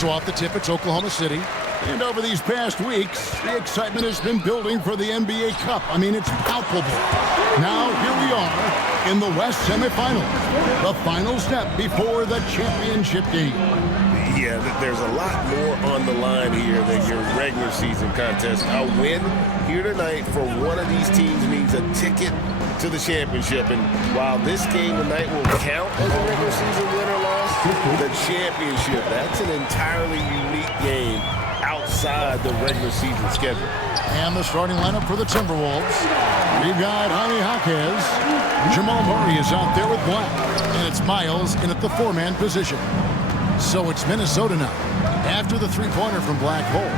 So off the tip, it's Oklahoma City. And over these past weeks, the excitement has been building for the NBA Cup. I mean, it's palpable. Now, here we are in the West semifinals. The final step before the championship game. Yeah, there's a lot more on the line here than your regular season contest. A win here tonight for one of these teams means a ticket to the championship. And while this game tonight will count as a regular season win or loss, the championship, that's an entirely unique game outside the regular season schedule. And the starting lineup for the Timberwolves. We've got Jaime Jaquez. Jamal Murray is out there with Black. And it's Miles in at the four-man position. So it's Minnesota now, after the three-pointer from Black Hole.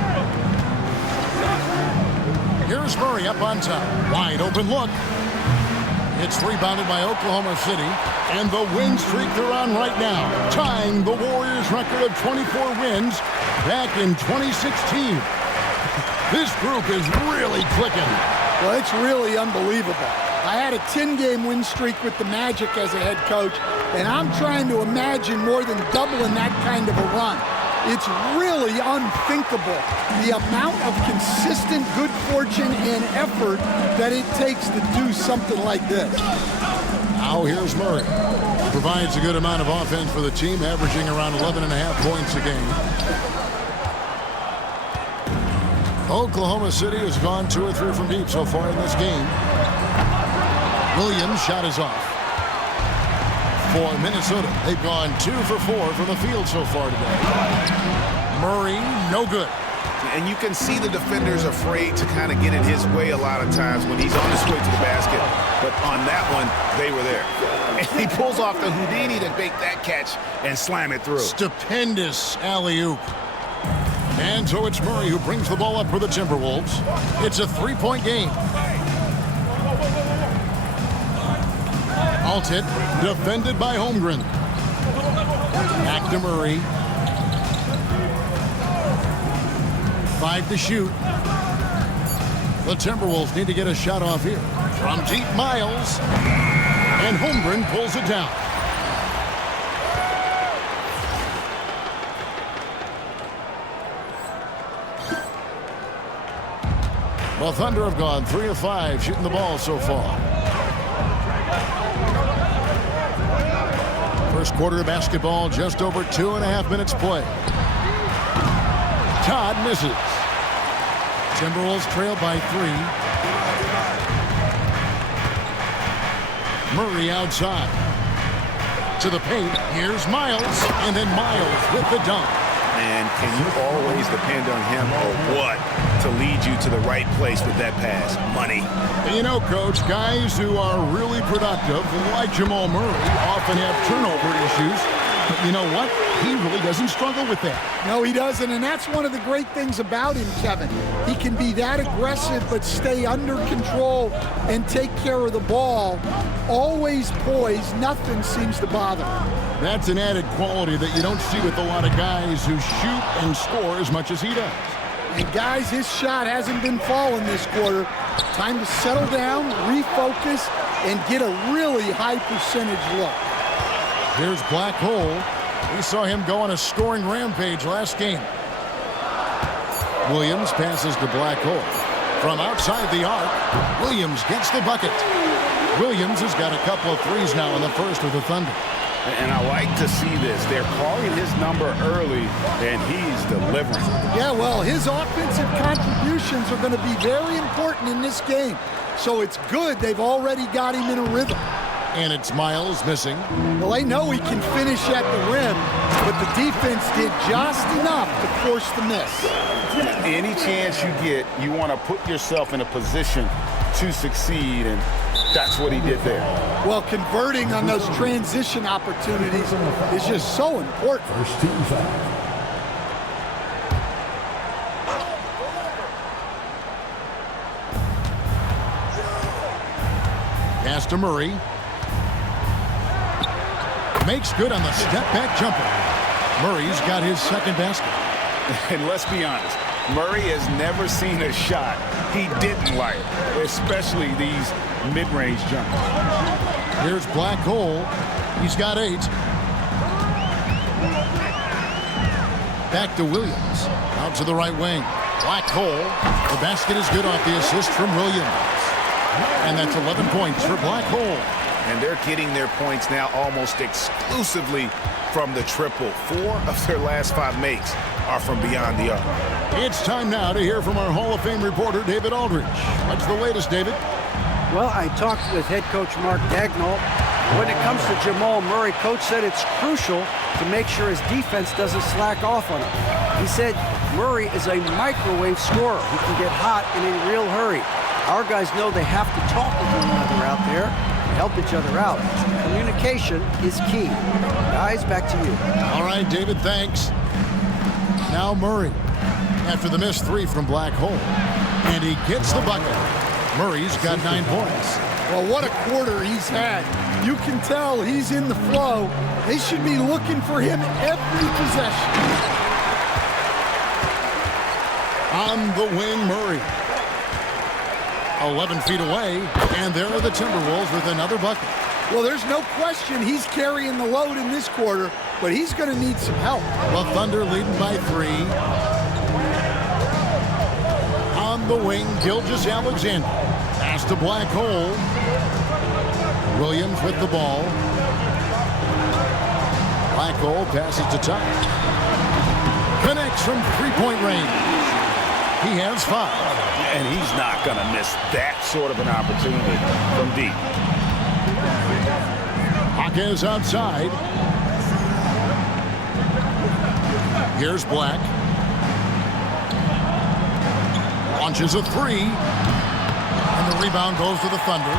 Here's Murray up on top. Wide open look. It's rebounded by Oklahoma City. And the win streak they're on right now, tying the Warriors' record of 24 wins back in 2016. This group is really clicking. Well, it's really unbelievable. I had a 10-game win streak with the Magic as a head coach, and I'm trying to imagine more than doubling that kind of a run. It's really unthinkable, the amount of consistent good fortune and effort that it takes to do something like this. Now here's Murray. Provides a good amount of offense for the team, averaging around 11.5 points a game. Oklahoma City has gone 2 or 3 from deep so far in this game. Williams' shot is off. For Minnesota, they've gone 2 for 4 from the field so far today. Murray, no good. And you can see the defenders afraid to kind of get in his way a lot of times when he's on his way to the basket. But on that one, they were there. And he pulls off the Houdini to make that catch and slam it through. Stupendous alley-oop. And so it's Murray who brings the ball up for the Timberwolves. It's a 3-point game. Alted, defended by Holmgren. Back to Murray. 5 to shoot. The Timberwolves need to get a shot off here. From deep, Miles. And Holmgren pulls it down. The Thunder have gone 3 of 5 shooting the ball so far. First quarter of basketball, just over 2.5 minutes play. Todd misses. Timberwolves trail by 3. Murray outside. To the paint. Here's Miles. And then Miles with the dunk. And can you always depend on him or what to lead you to the right place with that pass? Money. And you know, Coach, guys who are really productive, like Jamal Murray, often have turnover issues. But you know what? He really doesn't struggle with that. No, he doesn't, and that's one of the great things about him, Kevin. He can be that aggressive but stay under control and take care of the ball. Always poised. Nothing seems to bother him. That's an added quality that you don't see with a lot of guys who shoot and score as much as he does. And guys, his shot hasn't been falling this quarter. Time to settle down, refocus, and get a really high percentage look. Here's Black Hole. We saw him go on a scoring rampage last game. Williams passes to Black Hole. From outside the arc, Williams gets the bucket. Williams has got a couple of threes now in the first with the Thunder. And I like to see this. They're calling his number early, and he's delivering. Yeah, well, his offensive contributions are going to be very important in this game. So it's good they've already got him in a rhythm. And it's Miles missing. Well, they know he can finish at the rim, but the defense did just enough to force the miss. Any chance you get, you want to put yourself in a position to succeed, and that's what he did there. Well, converting on those transition opportunities is just so important. First team foul. Pass to Murray. Makes good on the step-back jumper. Murray's got his second basket. And let's be honest, Murray has never seen a shot he didn't like, especially these mid-range jumpers. Here's Black Hole. He's got 8. Back to Williams. Out to the right wing. Black hole. The basket is good off the assist from Williams. And that's 11 points for Black hole. And they're getting their points now almost exclusively from the triple. 4 of their last 5 makes are from beyond the arc. It's time now to hear from our Hall of Fame reporter, David Aldridge. What's the latest, David? Well, I talked with head coach Mark Dagnall. When it comes to Jamal Murray, coach said it's crucial to make sure his defense doesn't slack off on him. He said Murray is a microwave scorer who can get hot in a real hurry. Our guys know they have to talk with one another out there and help each other out. Communication is key. Guys, back to you. All right, David, thanks. Now Murray, after the missed 3 from Black hole. And he gets the bucket. Murray's got 9 points. Well, what a quarter he's had. You can tell he's in the flow. They should be looking for him every possession. On the wing, Murray. 11 feet away, and there are the Timberwolves with another bucket. Well, there's no question he's carrying the load in this quarter, but he's going to need some help. The Thunder leading by 3. On the wing, Gilgeous-Alexander. Pass to Black hole. Williams with the ball. Black hole passes to Tuck. Connects from three-point range. He has 5. And he's not going to miss that sort of an opportunity from deep. Hawkins outside. Here's Black. Launches a 3. And the rebound goes to the Thunder.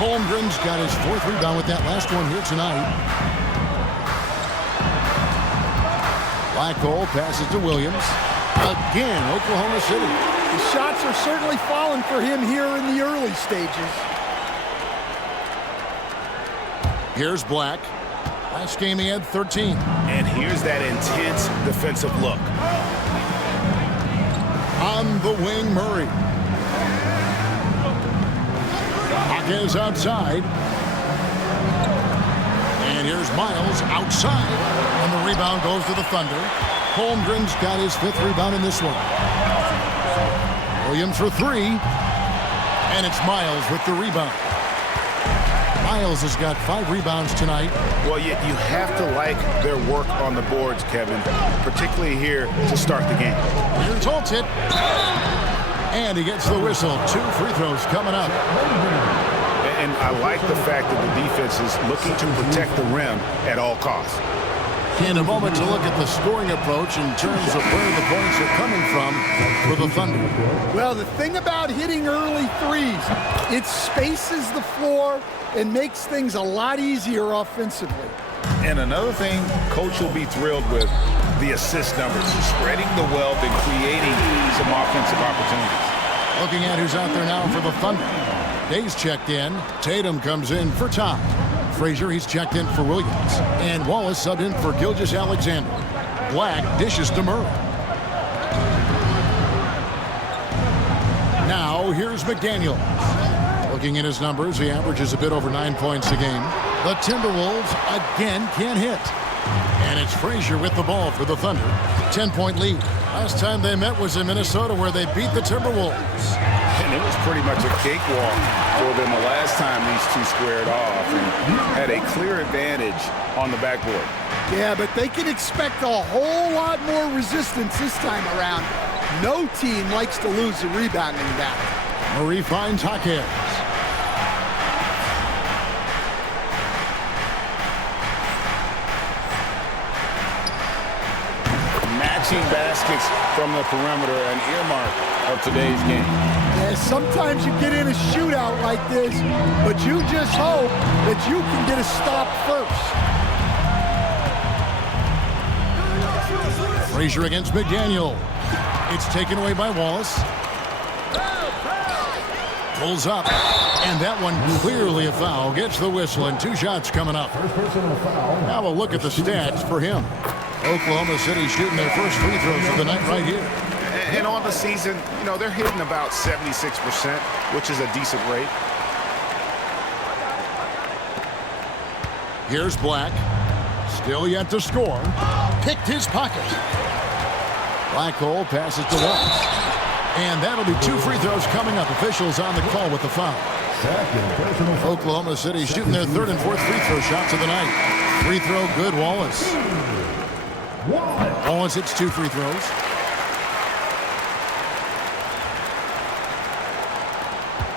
Holmgren's got his 4th rebound with that last one here tonight. Black hole passes to Williams. Again, Oklahoma City. The shots are certainly falling for him here in the early stages. Here's Black. Last game he had 13. And here's that intense defensive look. On the wing, Murray. Hawkins outside. And here's Miles outside. And the rebound goes to the Thunder. Holmgren's got his 5th rebound in this one. Williams for 3. And it's Miles with the rebound. Miles has got 5 rebounds tonight. Well, you have to like their work on the boards, Kevin, particularly here to start the game. Here's Holtz. And he gets the whistle. 2 free throws coming up. And I like the fact that the defense is looking to protect the rim at all costs. In a moment to look at the scoring approach in terms of where the points are coming from for the Thunder. Well, the thing about hitting early threes, it spaces the floor and makes things a lot easier offensively. And another thing, Coach will be thrilled with the assist numbers, spreading the wealth and creating some offensive opportunities. Looking at who's out there now for the Thunder. Days checked in. Tatum comes in for Todd. Frazier, he's checked in for Williams. And Wallace subbed in for Gilgeous-Alexander. Black dishes to Murray. Now, here's McDaniel. Looking at his numbers, he averages a bit over 9 points a game. The Timberwolves again can't hit. And it's Frazier with the ball for the Thunder. 10-point lead. Last time they met was in Minnesota, where they beat the Timberwolves. And it was pretty much a cakewalk for them the last time these two squared off and had a clear advantage on the backboard. Yeah, but they can expect a whole lot more resistance this time around. No team likes to lose a rebounding battle. Murray finds Hawkins. Matching baskets from the perimeter, an earmark of today's game. Yeah, sometimes you get in a shootout like this, but you just hope that you can get a stop first. Frazier against McDaniel. It's taken away by Wallace. Pulls up, and that one clearly a foul. Gets the whistle, and 2 shots coming up. Now a look at the stats for him. Oklahoma City shooting their first free throws of the night right here. And on the season, you know, they're hitting about 76%, which is a decent rate. Here's Black. Still yet to score. Picked his pocket. Black hole passes to Wallace. And that'll be 2 free throws coming up. Officials on the call with the foul. Oklahoma City shooting their 3rd and 4th free throw shots of the night. Free throw good, Wallace. Wallace hits 2 free throws.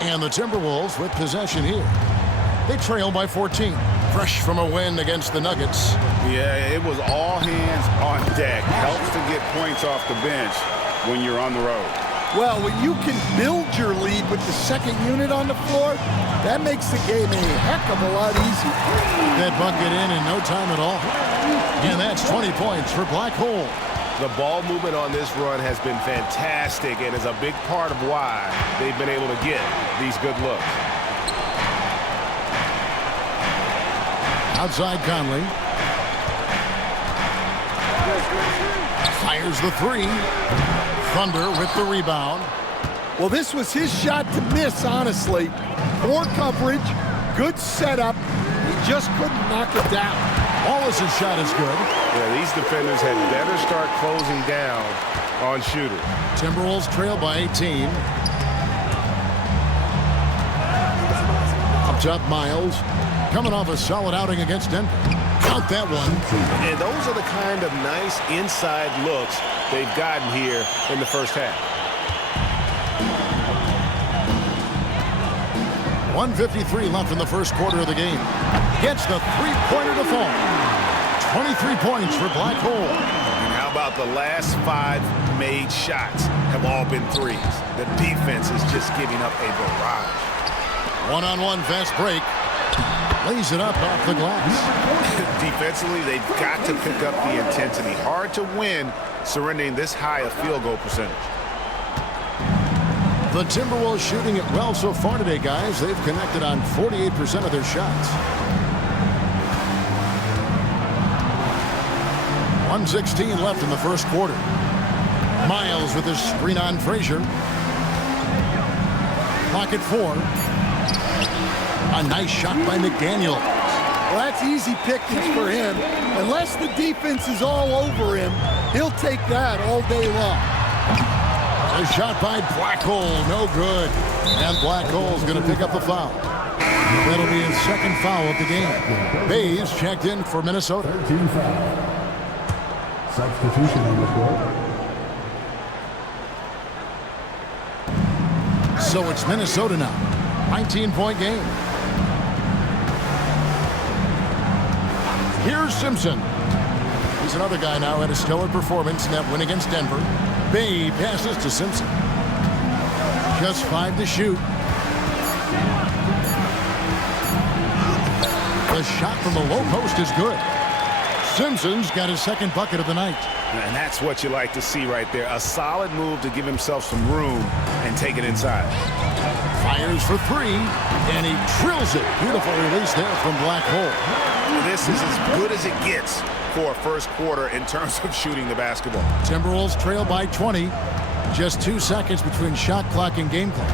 And the Timberwolves with possession here. They trail by 14. Fresh from a win against the Nuggets. Yeah, it was all hands on deck. Helps to get points off the bench when you're on the road. Well, when you can build your lead with the second unit on the floor, that makes the game a heck of a lot easier. That bucket in no time at all. And that's 20 points for Black Hole. The ball movement on this run has been fantastic and is a big part of why they've been able to get these good looks. Outside Conley. Fires the 3. Thunder with the rebound. Well, this was his shot to miss, honestly. Poor coverage, good setup. He just couldn't knock it down. Wallace's shot is good. Yeah, these defenders had better start closing down on shooters. Timberwolves trail by 18. Up top, Miles. Coming off a solid outing against Denver. Count that one. And those are the kind of nice inside looks they've gotten here in the first half. 1:53 left in the first quarter of the game. Gets the three-pointer to fall. 23 points for Black Hole. And how about the last 5 made shots have all been threes? The defense is just giving up a barrage. One-on-one fast break. Lays it up off the glass. Defensively, they've got to pick up the intensity. Hard to win surrendering this high a field goal percentage. The Timberwolves shooting it well so far today, guys. They've connected on 48% of their shots. 1:16 left in the first quarter. Miles with his screen on Frazier. Pocket 4. A nice shot by McDaniel. Well, that's easy pickings for him. Unless the defense is all over him, he'll take that all day long. A shot by Black Hole, no good. And Black Hole's going to pick up the foul. That'll be his second foul of the game. Bays checked in for Minnesota. 13 foul. Substitution on the court. So it's Minnesota now. 19-point game. Here's Simpson. He's another guy now had a stellar performance in that win against Denver. Bay passes to Simpson. Just 5 to shoot. The shot from the low post is good. Simpson's got his second bucket of the night. And that's what you like to see right there. A solid move to give himself some room and take it inside. Fires for 3, and he drills it. Beautiful release there from Black Hole. This is as good as it gets for a first quarter in terms of shooting the basketball. Timberwolves trail by 20. Just 2 seconds between shot clock and game clock.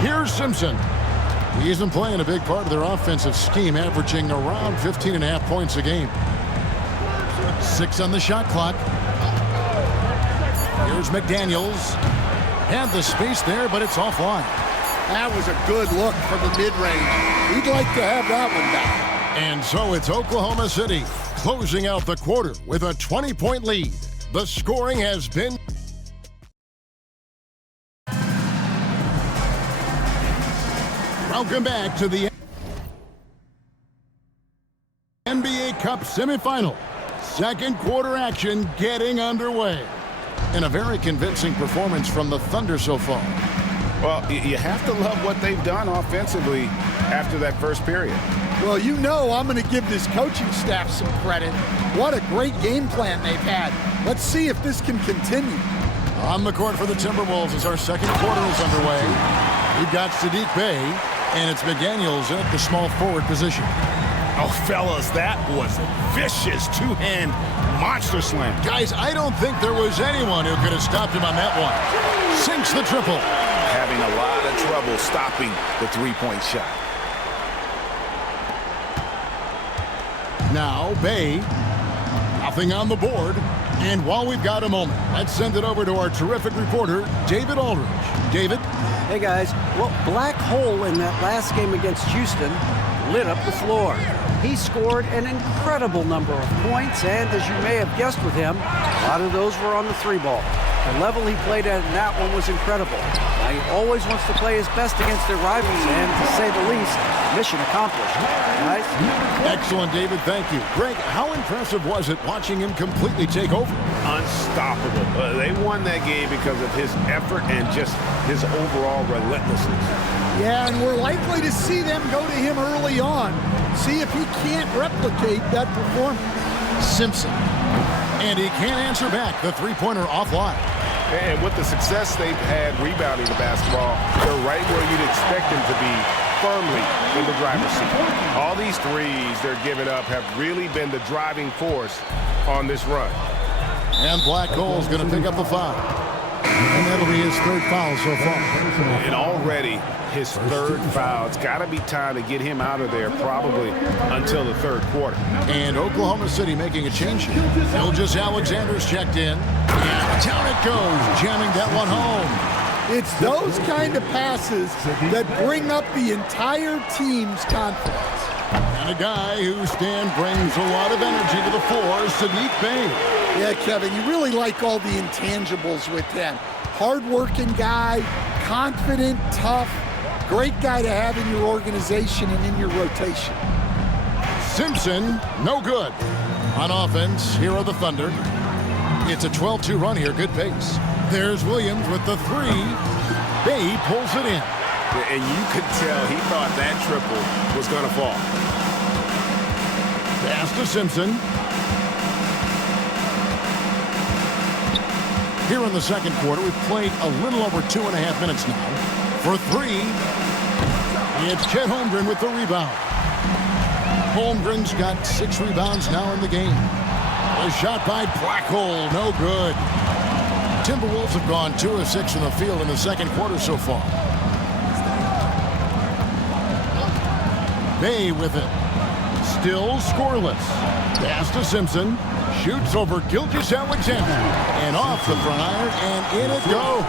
Here's Simpson. He isn't playing a big part of their offensive scheme, averaging around 15.5 points a game. 6 on the shot clock. Here's McDaniels. Had the space there, but it's offline. That was a good look from the mid-range. He'd like to have that one back. And so it's Oklahoma City closing out the quarter with a 20-point lead. The scoring has been... Welcome back to the NBA Cup semifinal. Second quarter action getting underway. And a very convincing performance from the Thunder so far. Well, you have to love what they've done offensively after that first period. Well, you know I'm going to give this coaching staff some credit. What a great game plan they've had. Let's see if this can continue. On the court for the Timberwolves as our second quarter is underway. We've got Sadiq Bey, and it's McDaniels at the small forward position. Oh, fellas, that was a vicious two-hand monster slam. Guys, I don't think there was anyone who could have stopped him on that one. Sinks the triple. Having a lot of trouble stopping the three-point shot. Now, Bey. Nothing on the board. And while we've got a moment, let's send it over to our terrific reporter, David Aldridge. David? Hey, guys. Well, Black Hole in that last game against Houston lit up the floor. He scored an incredible number of points, and as you may have guessed with him, a lot of those were on the three ball. The level he played at in that one was incredible. Now, he always wants to play his best against their rivals, and to say the least, mission accomplished. Guys? Excellent, David. Thank you. Greg, how impressive was it watching him completely take over? Unstoppable. They won that game because of his effort and just his overall relentlessness. Yeah, and we're likely to see them go to him early on. See if he can't replicate that performance. Simpson. And he can't answer back the three-pointer offline. And with the success they've had rebounding the basketball, they're right where you'd expect them to be, firmly in the driver's seat. All these threes they're giving up have really been the driving force on this run. And Black Hole's going to pick up the foul. And that'll be his third foul so far. And already his third foul. It's got to be time to get him out of there probably until the third quarter. And Oklahoma City making a change here. Ilgis Alexander's checked in. And down it goes, jamming that one home. It's those kind of passes that bring up the entire team's confidence. And a guy whose stand brings a lot of energy to the floor, Sadiq Bey. Yeah, Kevin, you really like all the intangibles with him. Hard-working guy, confident, tough, great guy to have in your organization and in your rotation. Simpson, no good. On offense, here are the Thunder. It's a 12-2 run here, good pace. There's Williams with the three. Bey pulls it in. And you could tell he thought that triple was going to fall. Pass to Simpson. Here in the second quarter, we've played a little over 2.5 minutes now. For three, it's Chet Holmgren with the rebound. Holmgren's got 6 rebounds now in the game. A shot by Black Hole, no good. Timberwolves have gone 2 of 6 from the field in the second quarter so far. Bey with it. Still scoreless. Pass to Simpson. Shoots over Ilgis Alexander. And off the front iron, and in it goes.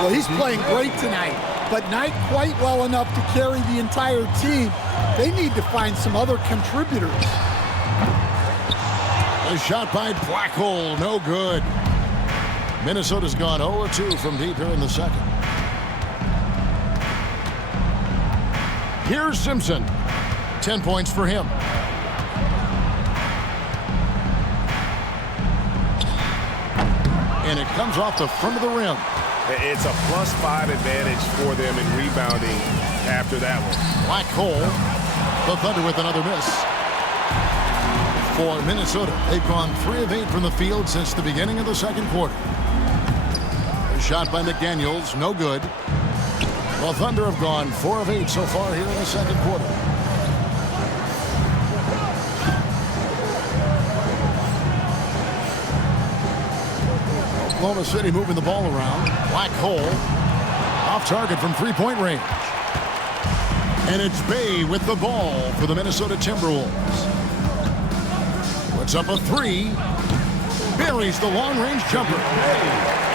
Well, he's playing great tonight, but not quite well enough to carry the entire team. They need to find some other contributors. A shot by Black Hole, no good. Minnesota's gone 0-2 from deep here in the second. Here's Simpson. 10 points for him. And it comes off the front of the rim. It's a +5 advantage for them in rebounding after that one. Black Hole, the Thunder with another miss. For Minnesota, they've gone 3 of 8 from the field since the beginning of the second quarter. A shot by McDaniels, no good. The Thunder have gone 4 of 8 so far here in the second quarter. Oklahoma City moving the ball around. Black Hole off target from three-point range. And it's Bey with the ball for the Minnesota Timberwolves. Puts up a 3. Buries the long-range jumper.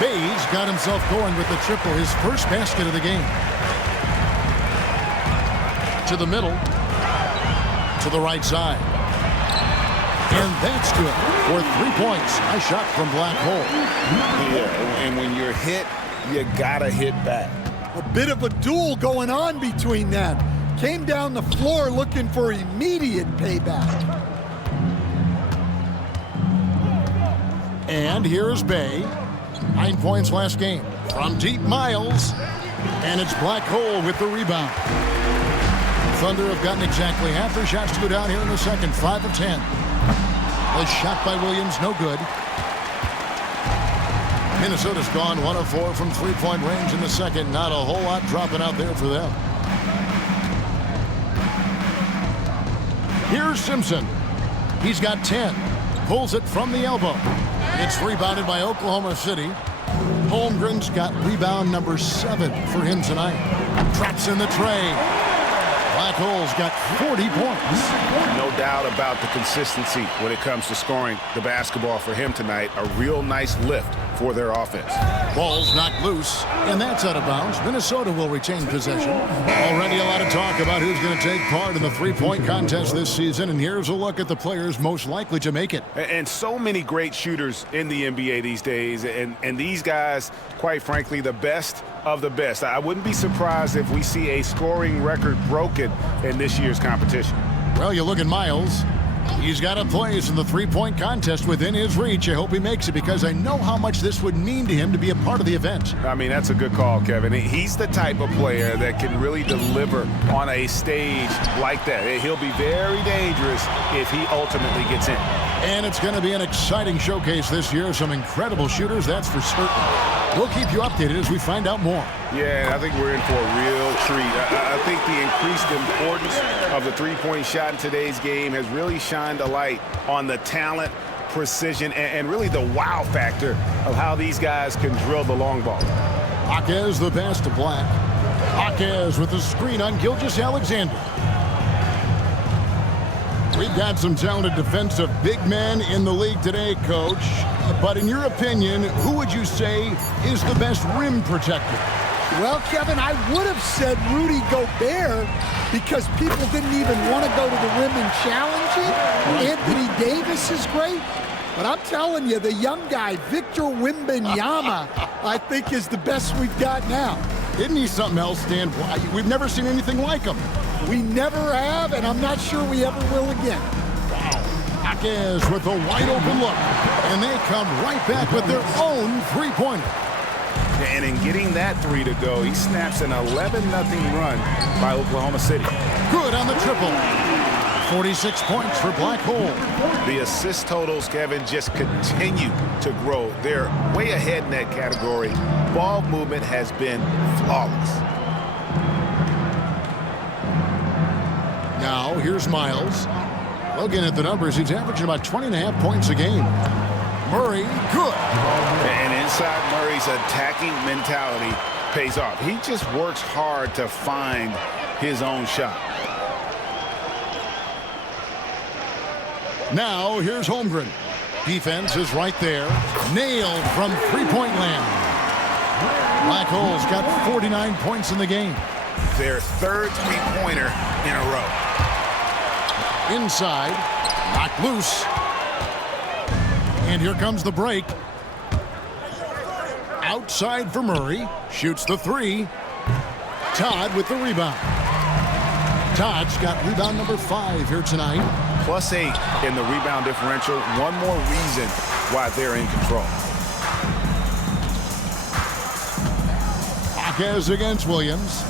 Bey's got himself going with the triple, his first basket of the game. To the middle. To the right side. And that's good for 3 points. Nice shot from Black Hole. Yeah, and when you're hit, you gotta hit back. A bit of a duel going on between them. Came down the floor looking for immediate payback. And here's Bey. 9 points last game. From deep miles. And it's Black Hole with the rebound. Thunder have gotten exactly half their shots to go down here in the second. 5 of 10. A shot by Williams, no good. Minnesota's gone 1 of 4 from three-point range in the second. Not a whole lot dropping out there for them. Here's Simpson. He's got 10. Pulls it from the elbow. It's rebounded by Oklahoma City. Holmgren's got rebound number 7 for him tonight. Traps in the tray. Black Hole's got 40 points. No doubt about the consistency when it comes to scoring the basketball for him tonight. A real nice lift for their offense. Ball's knocked loose, and that's out of bounds. Minnesota will retain possession. Already a lot of talk about who's going to take part in the three-point contest this season, and here's a look at the players most likely to make it. And so many great shooters in the NBA these days, and these guys, quite frankly, the best of the best. I wouldn't be surprised if we see a scoring record broken in this year's competition. Well, you look at Miles. He's got a place in the three-point contest within his reach. I hope he makes it because I know how much this would mean to him to be a part of the event. I mean, that's a good call, Kevin. He's the type of player that can really deliver on a stage like that. He'll be very dangerous if he ultimately gets in. And it's going to be an exciting showcase this year. Some incredible shooters, that's for certain. We'll keep you updated as we find out more. Yeah, I think we're in for a real treat. I think the increased importance of the three-point shot in today's game has really shined a light on the talent, precision, and really the wow factor of how these guys can drill the long ball. Jaquez the pass to Black. Jaquez with the screen on Gilgeous-Alexander. We've got some talented defensive big men in the league today, Coach. But in your opinion, who would you say is the best rim protector? Well, Kevin, I would have said Rudy Gobert because people didn't even want to go to the rim and challenge it. Anthony Davis is great. But I'm telling you, the young guy, Victor Wembanyama, I think is the best we've got now. Isn't he something else, Stan? We've never seen anything like him. We never have, and I'm not sure we ever will again. Jaquez with a wide-open look. And they come right back with their own three-pointer. And in getting that three to go, he snaps an 11-0 run by Oklahoma City. Good on the triple. 46 points for Black Hole. The assist totals, Kevin, just continue to grow. They're way ahead in that category. Ball movement has been flawless. Now, here's Miles. Looking at the numbers, he's averaging about 20.5 points a game. Murray, good. And inside Murray's attacking mentality pays off. He just works hard to find his own shot. Now, here's Holmgren. Defense is right there. Nailed from three-point land. Black Hole's got 49 points in the game. Their third three-pointer in a row. Inside, knocked loose. And here comes the break. Outside for Murray. Shoots the three. Todd with the rebound. Todd's got rebound number 5 here tonight. +8 in the rebound differential. One more reason why they're in control. Jaquez against Williams.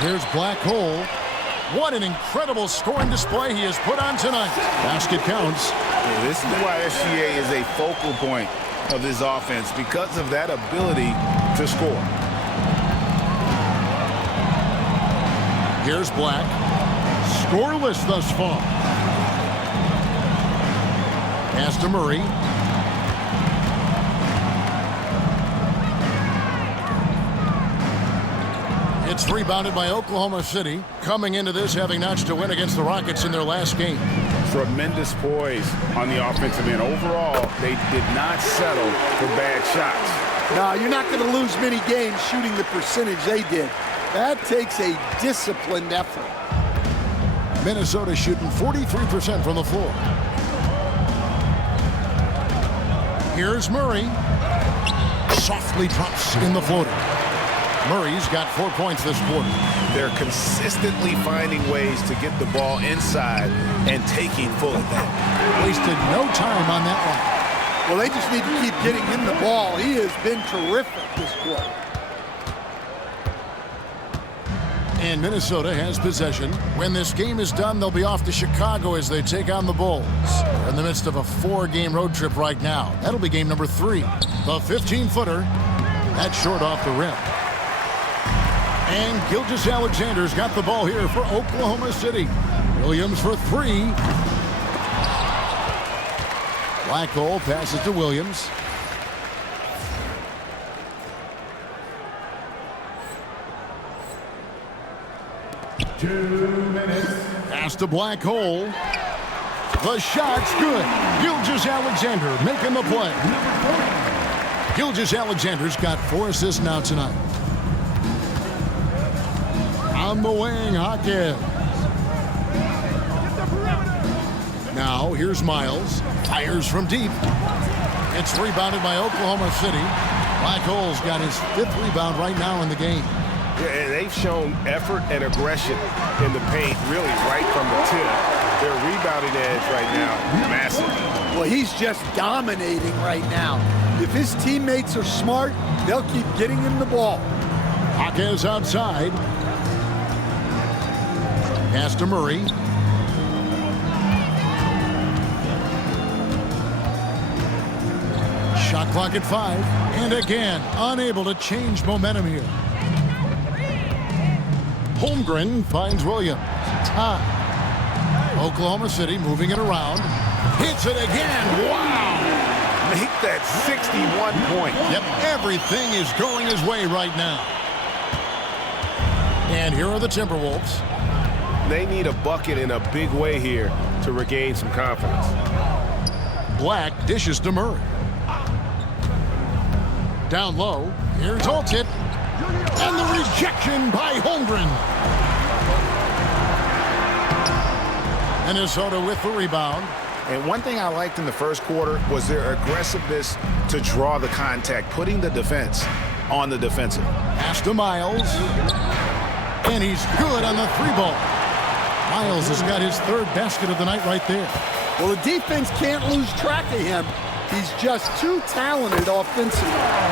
Here's Black Hole. What an incredible scoring display he has put on tonight. Basket counts. Yeah, this is why SGA is a focal point of this offense, because of that ability to score. Here's Black. Scoreless thus far. Pass to Murray. It's rebounded by Oklahoma City, coming into this having notched a win against the Rockets in their last game. Tremendous poise on the offensive end. Overall, they did not settle for bad shots. No, you're not going to lose many games shooting the percentage they did. That takes a disciplined effort. Minnesota shooting 43% from the floor. Here's Murray. Softly drops in the floater. Murray's got 4 points this quarter. They're consistently finding ways to get the ball inside and taking full of that. Wasted no time on that one. Well, they just need to keep getting him the ball. He has been terrific this quarter. And Minnesota has possession. When this game is done, they'll be off to Chicago as they take on the Bulls. They're in the midst of a 4-game road trip right now. That'll be game number 3. The 15-footer. That's short off the rim. And Gilgeous-Alexander's got the ball here for Oklahoma City. Williams for 3. Black Hole passes to 2 minutes. Pass to Black Hole. The shot's good. Gilgeous-Alexander making the play. Gilgeous-Alexander's got 4 assists now tonight. On the wing, Hawkins. Now, here's Miles. Fires from deep. It's rebounded by Oklahoma City. Black Hole's got his 5th rebound right now in the game. Yeah, and they've shown effort and aggression in the paint, really right from the tip. Their rebounding edge right now, massive. Well, he's just dominating right now. If his teammates are smart, they'll keep getting him the ball. Hawkins outside. Pass to Murray. Shot clock at 5. And again, unable to change momentum here. Holmgren finds Williams. Tie. Oklahoma City moving it around. Hits it again. Wow! Make that 61 point. Yep, everything is going his way right now. And here are the Timberwolves. They need a bucket in a big way here to regain some confidence. Black dishes to Murray. Down low. Here's Olcott. And the rejection by Holmgren. Minnesota with the rebound. And one thing I liked in the first quarter was their aggressiveness to draw the contact, putting the defense on the defensive. Pass to Miles. And he's good on the 3-ball. Miles has got his 3rd basket of the night right there. Well, the defense can't lose track of him. He's just too talented offensively.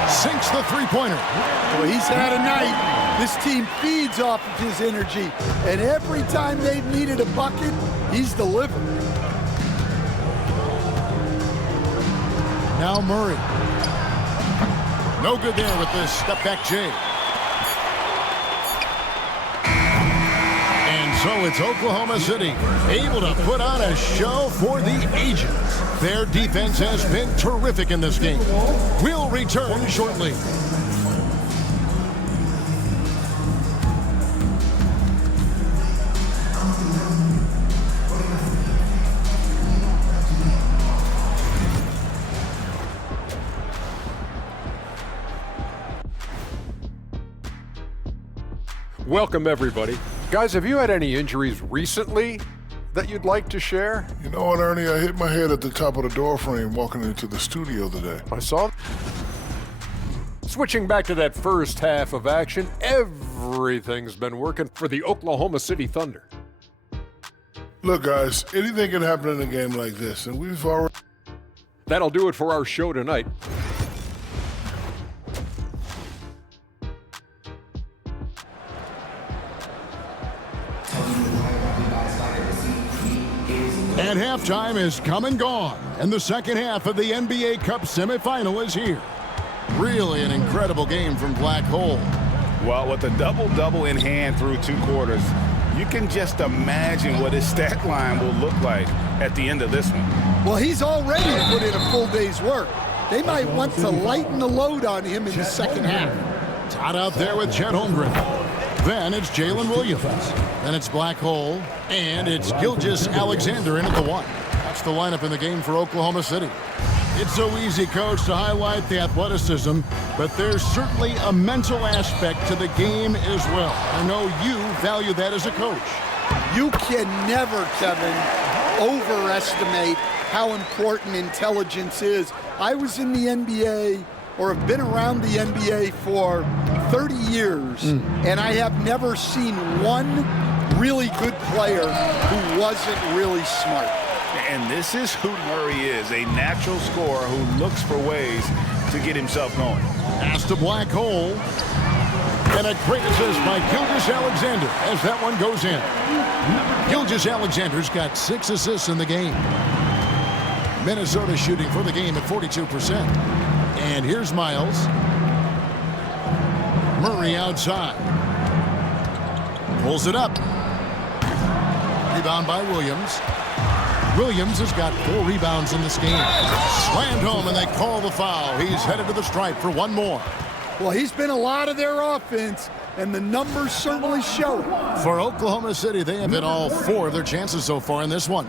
Sinks the 3-pointer. Well, he's had a night. This team feeds off of his energy. And every time they've needed a bucket, he's delivered. Now Murray. No good there with this step-back J. And so it's Oklahoma City able to put on a show for the ages. Their defense has been terrific in this game. We'll return shortly. Welcome, everybody. Guys, have you had any injuries recently that you'd like to share? You know what, Ernie? I hit my head at the top of the door frame walking into the studio today. I saw. Switching back to that first half of action, everything's been working for the Oklahoma City Thunder. Look, guys, anything can happen in a game like this, and we've already... That'll do it for our show tonight. And halftime is come and gone, and the second half of the NBA Cup semifinal is here. Really an incredible game from Black Hole. Well, with a double-double in hand through 2 quarters, you can just imagine what his stat line will look like at the end of this one. Well, he's already put in a full day's work. They might want to lighten the load on him in the second half. Todd out there with Chet Holmgren. Then it's Jalen Williams. Then it's Black Hole. And it's Gilgeous-Alexander in at the 1. That's the lineup in the game for Oklahoma City. It's so easy, Coach, to highlight the athleticism, but there's certainly a mental aspect to the game as well. I know you value that as a coach. You can never, Kevin, overestimate how important intelligence is. I was in the NBA, or have been around the NBA for 30 years, and I have never seen one really good player who wasn't really smart. And this is who Murray is, a natural scorer who looks for ways to get himself going. Pass to Black Hole. And a great assist by Gilgeous-Alexander as that one goes in. Gilgeous-Alexander's got 6 assists in the game. Minnesota shooting for the game at 42%. And here's Miles. Murray outside. Pulls it up. Rebound by Williams. Williams has got 4 rebounds in this game. Slammed home, and they call the foul. He's headed to the stripe for one more. Well, he's been a lot of their offense, and the numbers certainly show it. For Oklahoma City, they have hit all 4 of their chances so far in this one.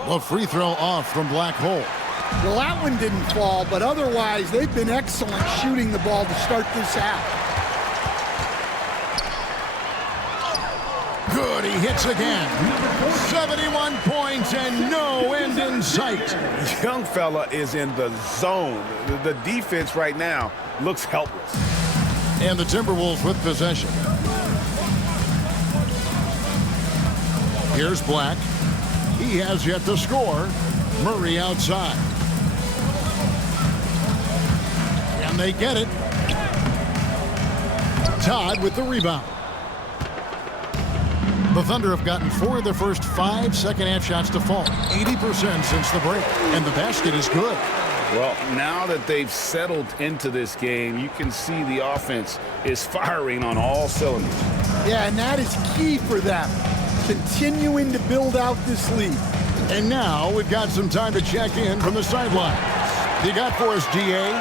A free throw off from Black Hole. Well, that one didn't fall, but otherwise they've been excellent shooting the ball to start this out. Good, he hits again. 71 points and no end in sight. Young fella is in the zone. The defense right now looks helpless. And the Timberwolves with possession. Here's Black. He has yet to score. Murray outside. And they get it. Todd with the rebound. The Thunder have gotten 4 of their first 5 second-half shots to fall. 80% since the break. And the basket is good. Well, now that they've settled into this game, you can see the offense is firing on all cylinders. Yeah, and that is key for them. Continuing to build out this lead. And now we've got some time to check in from the sidelines. You got for us, DA?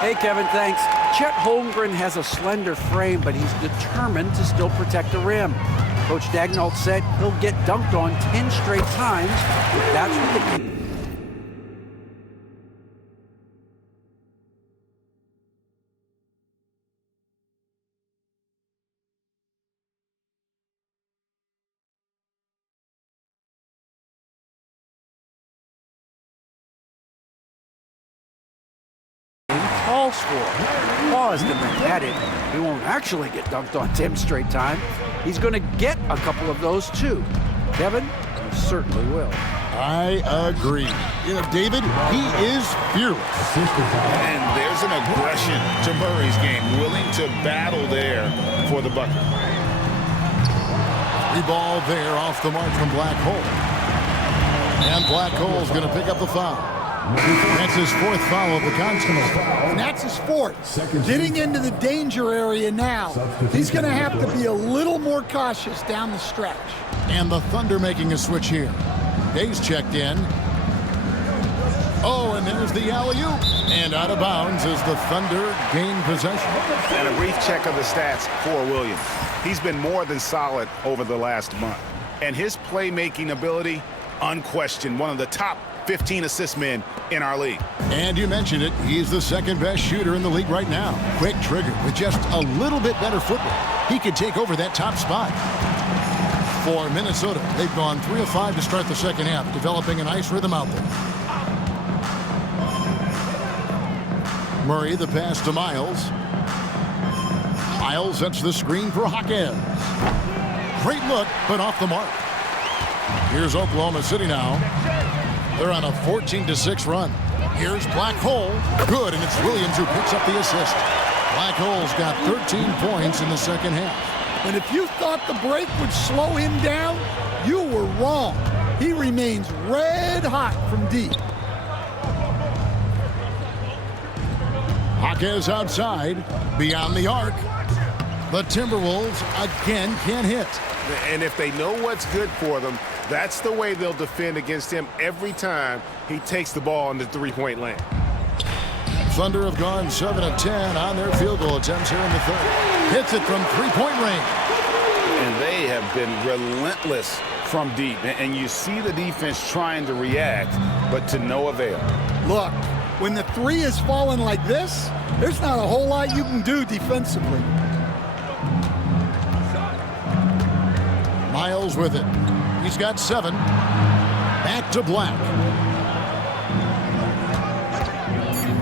Hey, Kevin, thanks. Chet Holmgren has a slender frame, but he's determined to still protect the rim. Coach Daigneault said he'll get dunked on 10 straight times if that's what they keep. Calls for. Pause the man at it. He won't actually get dunked on 10 straight time. He's going to get a couple of those too. Kevin, he certainly will. I agree. You know, David, he is fearless. And there's an aggression to Murray's game, willing to battle there for the bucket. The ball there off the mark from Black Hole. And Black Hole's going to pick up the foul. That's his 4th foul of the contest. And that's his 4th. Getting into the danger area now. He's going to have to be a little more cautious down the stretch. And the Thunder making a switch here. Days checked in. Oh, and there's the alley-oop. And out of bounds as the Thunder gain possession. And a brief check of the stats for Williams. He's been more than solid over the last month. And his playmaking ability, unquestioned, one of the top 15 assist men in our league. And you mentioned it, he's the 2nd best shooter in the league right now. Quick trigger with just a little bit better football. He could take over that top spot. For Minnesota, they've gone 3 of 5 to start the second half, developing a nice rhythm out there. Murray, the pass to Miles. Miles sets the screen for Hawkins. Great look, but off the mark. Here's Oklahoma City now. They're on a 14-6 run. Here's Black Hole. Good, and it's Williams who picks up the assist. Black Hole's got 13 points in the second half. And if you thought the break would slow him down, you were wrong. He remains red hot from deep. Hawkins outside, beyond the arc. The Timberwolves again can't hit. And if they know what's good for them, that's the way they'll defend against him every time he takes the ball in the three-point lane. Thunder have gone 7 of 10 on their field goal attempts here in the 3rd. Hits it from three-point range. And they have been relentless from deep. And you see the defense trying to react, but to no avail. Look, when the 3 is falling like this, there's not a whole lot you can do defensively. Miles with it. He's got 7. Back to Black.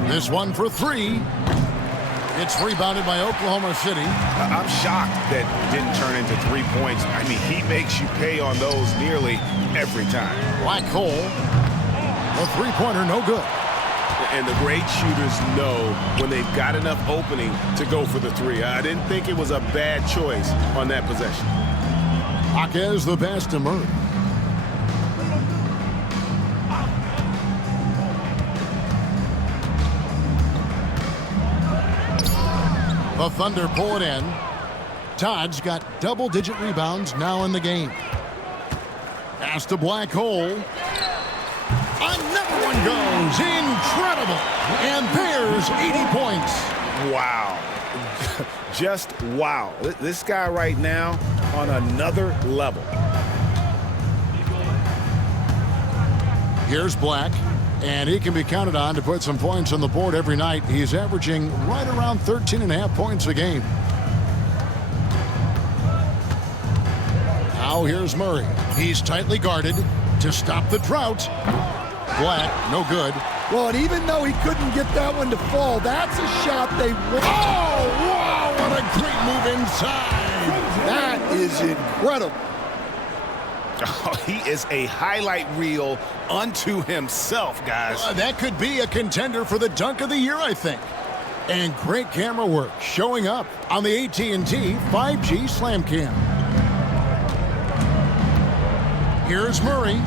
This one for 3. It's rebounded by Oklahoma City. I'm shocked that didn't turn into 3 points. I mean, he makes you pay on those nearly every time. Black Hole. The three-pointer no good. And the great shooters know when they've got enough opening to go for the 3. I didn't think it was a bad choice on that possession. Hawkins the pass to Murray. The Thunder pull it in. Todd's got double-digit rebounds now in the game. Pass to Black Hole. Another one goes. Incredible. And there's 80 points. Wow. Just wow. This guy right now on another level. Here's Black, and he can be counted on to put some points on the board every night. He's averaging right around 13.5 points a game. Now here's Murray. He's tightly guarded to stop the drought. Black, no good. Well, and even though he couldn't get that one to fall, that's a shot they want. Oh, wow, what a great move inside. That is incredible. Oh, he is a highlight reel unto himself, guys. That could be a contender for the dunk of the year, I think. And great camera work showing up on the AT&T 5G Slam Cam. Here's Murray.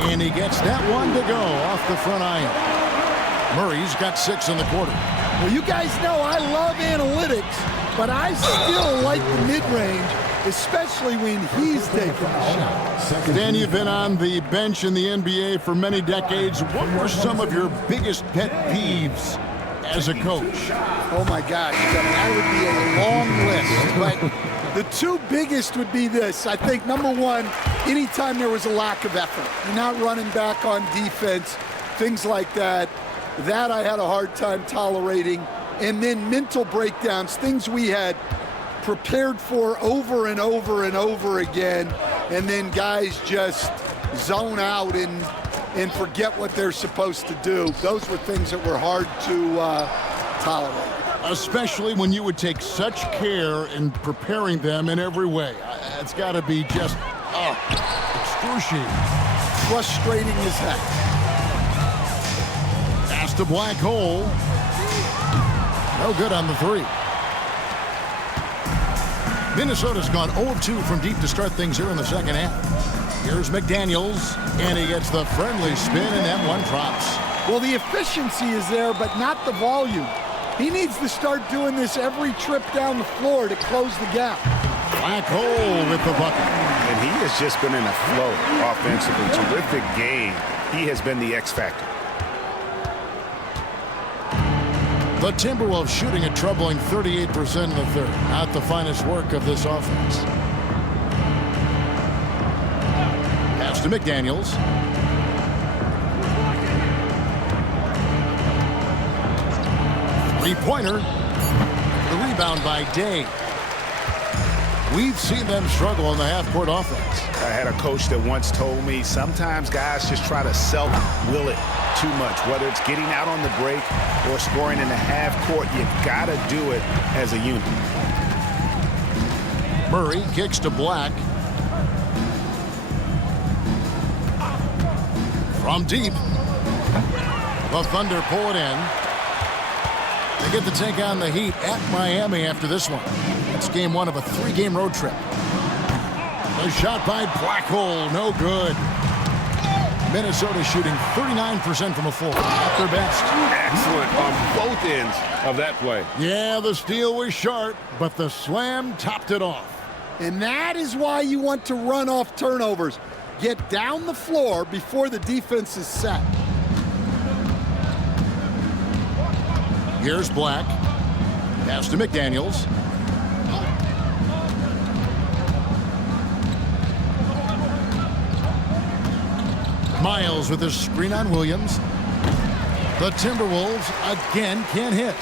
And he gets that one to go off the front iron. Murray's got 6 in the quarter. Well, you guys know I love analytics, but I still like the mid-range, especially when he's taking the shot. Dan, you've been on the bench in the NBA for many decades. What were some of your biggest pet peeves as a coach? Oh, my gosh. That would be a long list. But the two biggest would be this. I think, number one, anytime there was a lack of effort, you're not running back on defense, things like that, that I had a hard time tolerating. And then mental breakdowns, things we had prepared for over and over and over again, and then guys just zone out and forget what they're supposed to do. Those were things that were hard to tolerate. Especially when you would take such care in preparing them in every way. It's got to be just excruciating. Frustrating as heck. Pass to Black hole. No good on the three. Minnesota's gone 0-2 from deep to start things here in the second half. Here's McDaniels, and he gets the friendly spin, and that one drops. Well, the efficiency is there, but not the volume. He needs to start doing this every trip down the floor to close the gap. Black hole with the bucket. And he has just been in a flow offensively. Terrific game. He has been the X factor. The Timberwolves shooting a troubling 38% in the third. Not the finest work of this offense. Pass to McDaniels. Three-pointer. The rebound by Day. We've seen them struggle in the half-court offense. I had a coach that once told me sometimes guys just try to self-will it too much, whether it's getting out on the break or scoring in the half court. You've got to do it as a unit. Murray kicks to Black. From deep. The Thunder pull it in. They get to take on the Heat at Miami after this one. It's game one of a 3-game road trip. The shot by Black hole, no good. Minnesota shooting 39% from the floor at their best. Excellent on both ends of that play. Yeah, the steal was sharp, but the slam topped it off. And that is why you want to run off turnovers. Get down the floor before the defense is set. Here's Black. Pass to McDaniels. Miles with his screen on Williams. The Timberwolves again can't hit.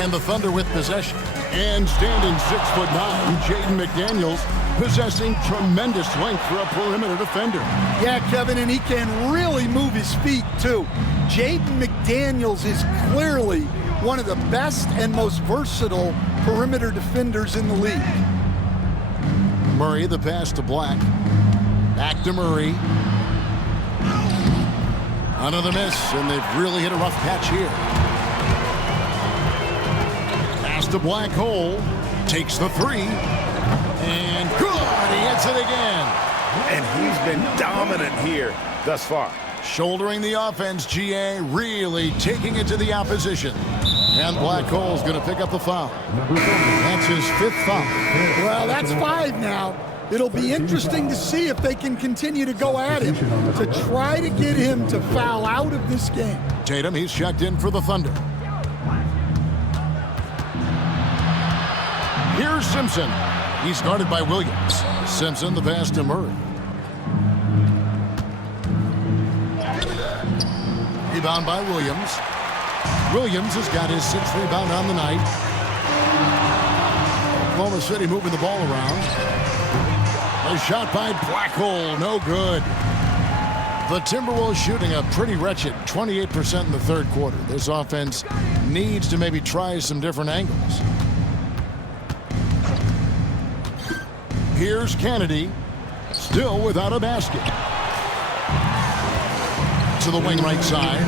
And the Thunder with possession. And standing 6'9", Jaden McDaniels possessing tremendous length for a perimeter defender. Yeah, Kevin, and he can really move his feet, too. Jaden McDaniels is clearly one of the best and most versatile perimeter defenders in the league. Murray, the pass to Black. Back to Murray. Another miss, and they've really hit a rough patch here. Pass to Black hole. Takes the three. And good! He hits it again. And he's been dominant here thus far. Shouldering the offense, GA really taking it to the opposition. And Black hole's going to pick up the foul. That's his 5th foul. Well, that's 5 now. It'll be interesting to see if they can continue to go at him to try to get him to foul out of this game. Tatum, he's checked in for the Thunder. Here's Simpson. He's guarded by Williams. Simpson, the pass to Murray. Rebound by Williams. Williams has got his 6th rebound on the night. Oklahoma City moving the ball around. A shot by Blackhole, no good. The Timberwolves shooting a pretty wretched 28% in the third quarter. This offense needs to maybe try some different angles. Here's Kennedy, still without a basket. To the wing right side,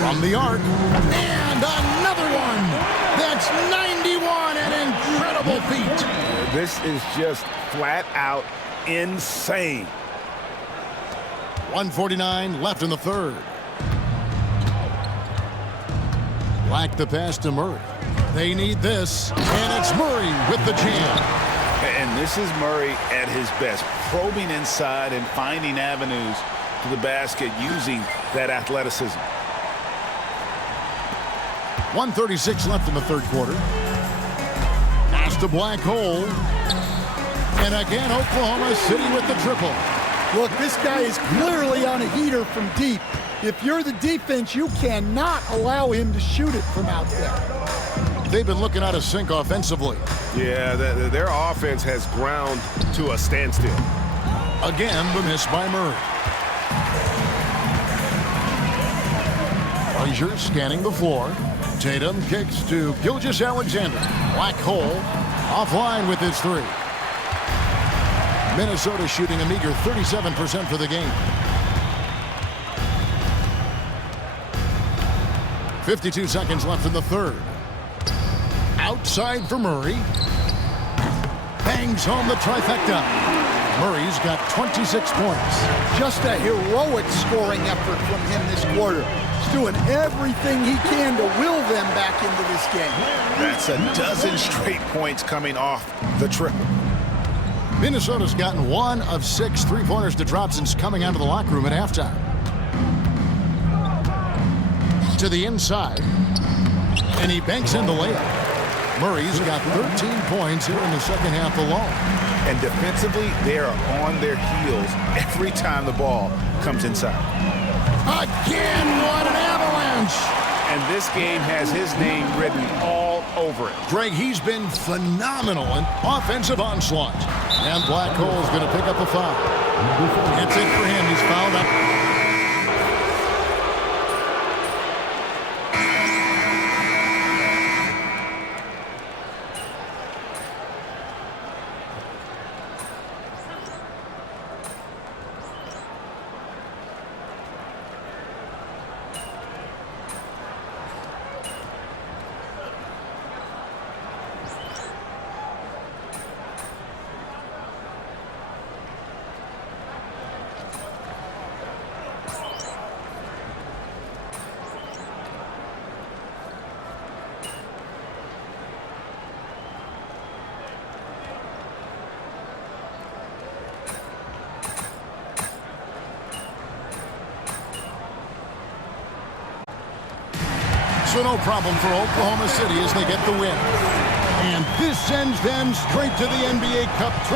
from the arc, and another one! That's 91, an incredible feat! This is just flat out insane. 1:49 left in the third. Black the pass to Murray. They need this, and it's Murray with the jam. And this is Murray at his best, probing inside and finding avenues to the basket using that athleticism. 1:36 left in the third quarter. Pass to Blackhole. And again, Oklahoma City with the triple. Look, this guy is clearly on a heater from deep. If you're the defense, you cannot allow him to shoot it from out there. They've been looking out of sync offensively. Yeah, their offense has ground to a standstill. Again, the miss by Murray. Frazier scanning the floor. Tatum kicks to Gilgeous-Alexander. Blackhole offline with his 3. Minnesota shooting a meager 37% for the game. 52 seconds left in the third. Outside for Murray. Bangs home the trifecta. Murray's got 26 points. Just a heroic scoring effort from him this quarter. He's doing everything he can to will them back into this game. That's a dozen straight points coming off the triple. Minnesota's gotten 1 of 6 3-pointers to drop since coming out of the locker room at halftime. To the inside. And he banks in the layup. Murray's got 13 points here in the second half alone. And defensively, they are on their heels every time the ball comes inside. Again, what an avalanche! And this game has his name written all over it. Greg, he's been phenomenal in offensive onslaught. And Blackhole's going to pick up a foul. That's it for him. He's fouled up. So no problem for Oklahoma City as they get the win. And this sends them straight to the NBA Cup tournament.